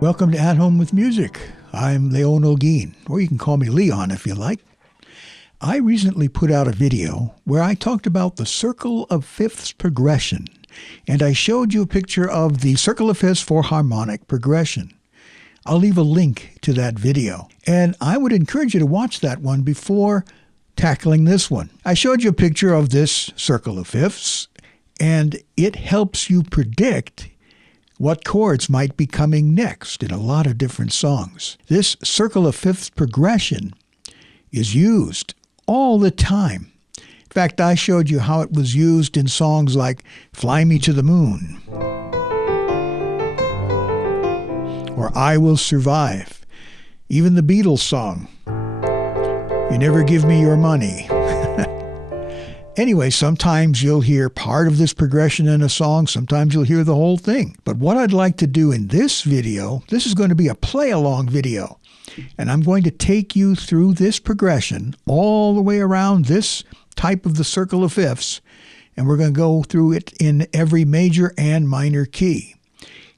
Welcome to At Home with Music. I'm Leon Olguin, or you can call me Leon if you like. I recently put out a video where I talked about the circle of fifths progression, and I showed you a picture of the circle of fifths for harmonic progression. I'll leave a link to that video, and I would encourage you to watch that one before tackling this one. I showed you a picture of this circle of fifths, and it helps you predict what chords might be coming next in a lot of different songs. This circle of fifths progression is used all the time. In fact, I showed you how it was used in songs like Fly Me to the Moon, or I Will Survive, even the Beatles song, You Never Give Me Your Money. Anyway, sometimes you'll hear part of this progression in a song, sometimes you'll hear the whole thing. But what I'd like to do in this video, this is going to be a play-along video, and I'm going to take you through this progression all the way around this type of the circle of fifths, and we're going to go through it in every major and minor key.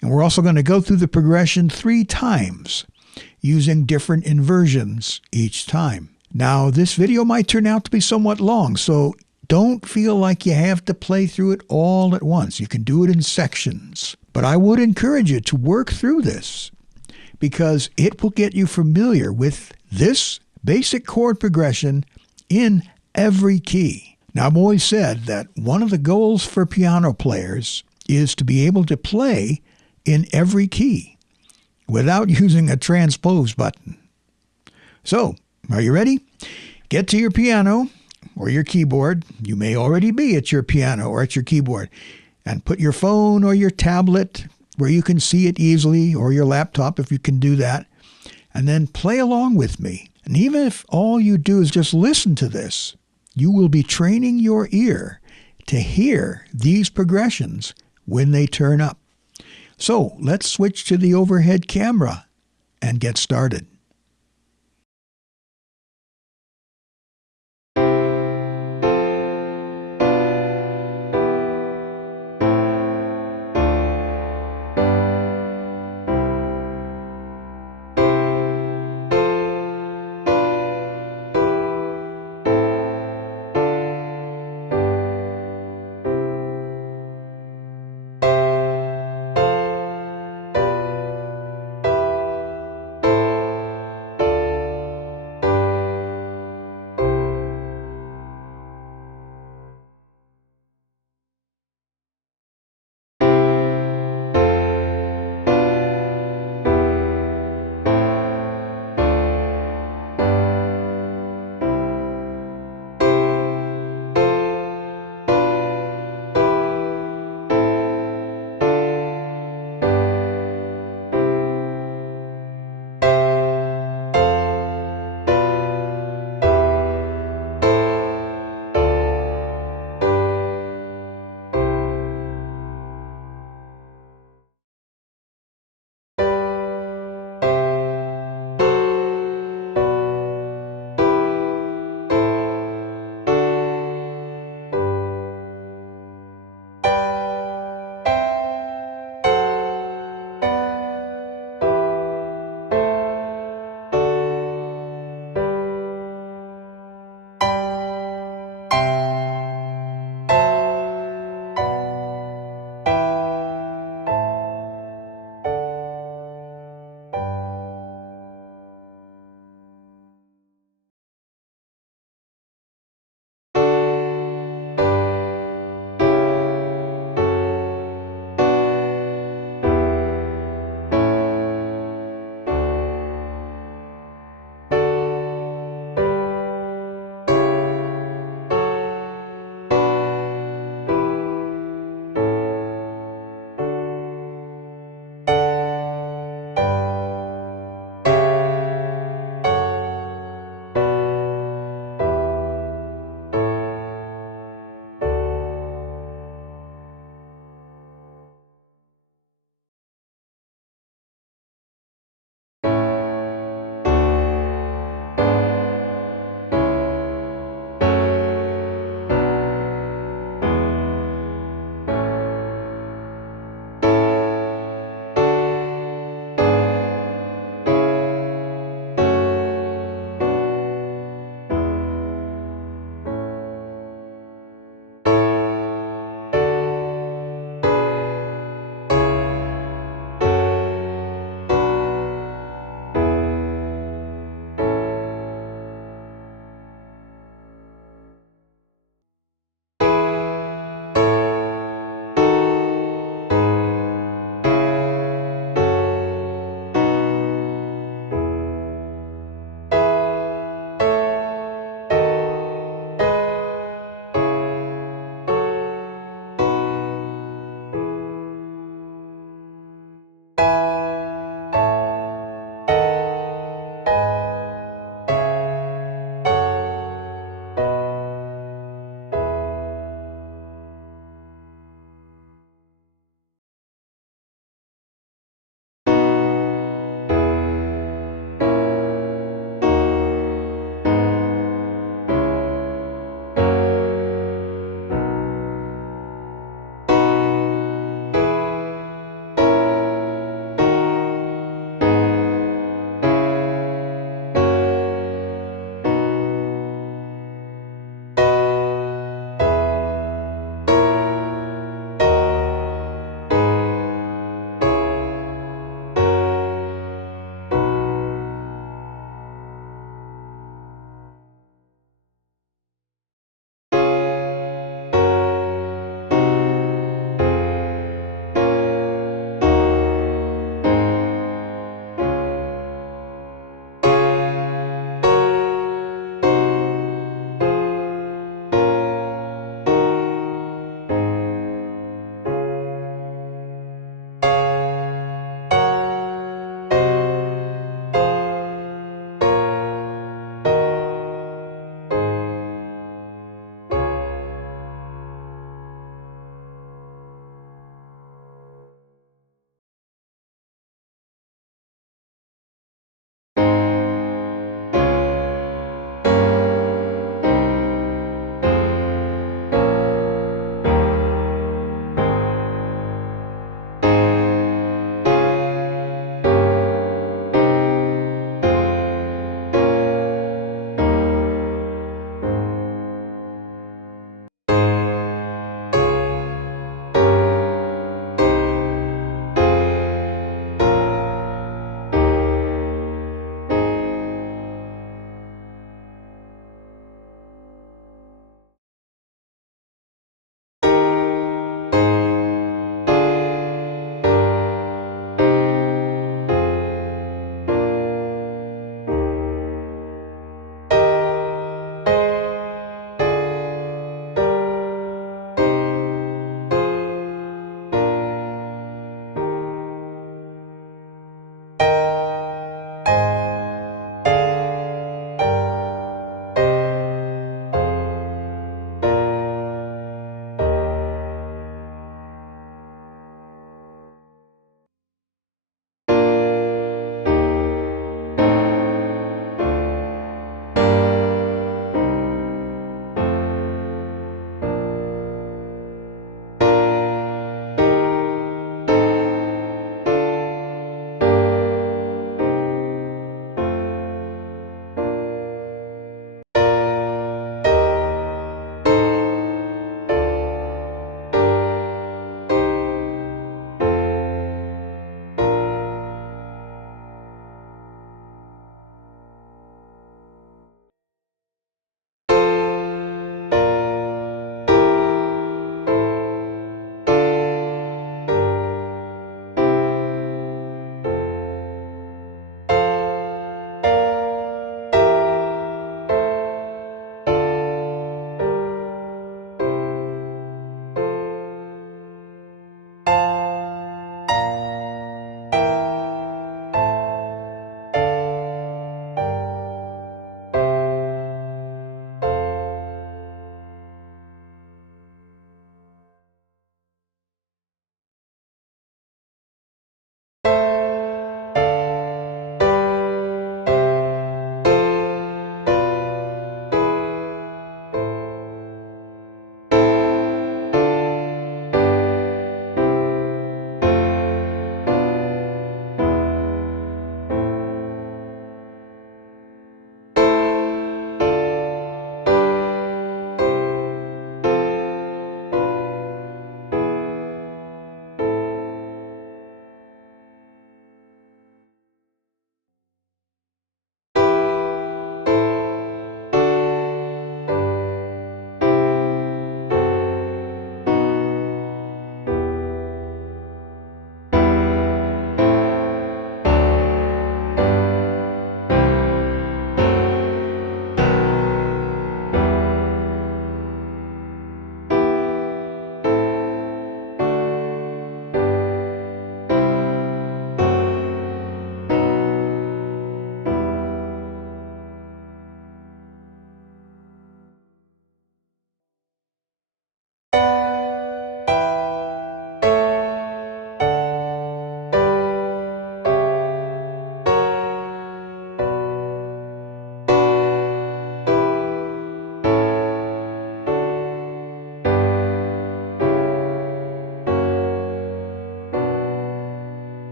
And we're also going to go through the progression 3 times, using different inversions each time. Now, this video might turn out to be somewhat long, so don't feel like you have to play through it all at once. You can do it in sections. But I would encourage you to work through this because it will get you familiar with this basic chord progression in every key. Now, I've always said that one of the goals for piano players is to be able to play in every key without using a transpose button. So, are you ready? Get to your piano or your keyboard. You may already be at your piano or at your keyboard. And put your phone or your tablet where you can see it easily, or your laptop if you can do that. And then play along with me. And even if all you do is just listen to this, you will be training your ear to hear these progressions when they turn up. So let's switch to the overhead camera and get started.